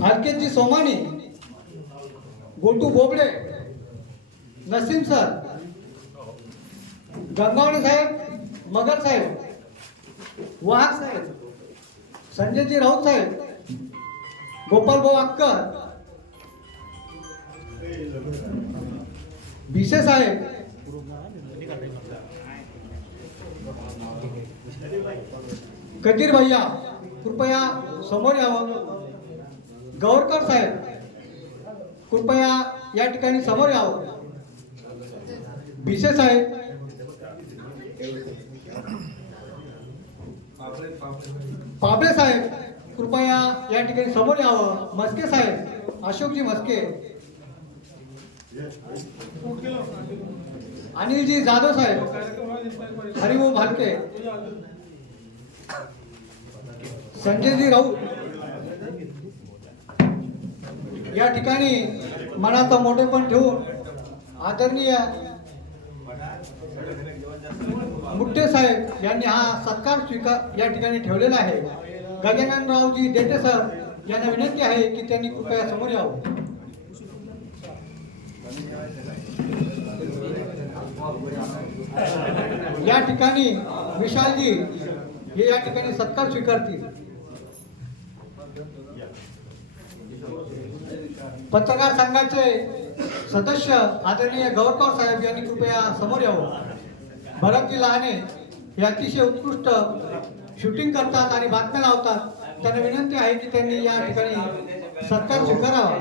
हरकेतजी सोमानी, गोटू बोबडे, नसीम सर, गंगावणे साहेब, मगर साहेब, वाघ साहेब, संजयजी राऊत साहेब, गोपालभाऊ अक्कर, भिसे साहेब, कदीर भैया कृपया समोर यावं. गौरकर साहेब कृपया या ठिकाणी समोर यावं. भिसे साहेब, पाबळे साहेब कृपया या ठिकाणी समोर यावं. मस्के साहेब, अशोकजी मस्के, अनिलजी जाधव साहेब, हरिभाऊ भालके, संजयजी राऊत या ठिकाणी मनाचा मोठेपण ठेवून आदरणीय मुट्टे साहेब यांनी हा सत्कार स्वीकार या ठिकाणी ठेवलेला आहे. गजाननरावजी देटे सर यांना विनंती आहे की त्यांनी कृपया समोर यावं. या ठिकाणी विशालजी हे या ठिकाणी सत्कार स्वीकारतील. पत्रकार संघाचे सदस्य आदरणीय गौरकर साहेब यांनी कृपया समोर यावं. भरतजी लहाने हे अतिशय उत्कृष्ट शूटिंग करतात आणि बातम्या लावतात. त्यांना विनंती आहे की त्यांनी या ठिकाणी सत्कार स्वीकारावा.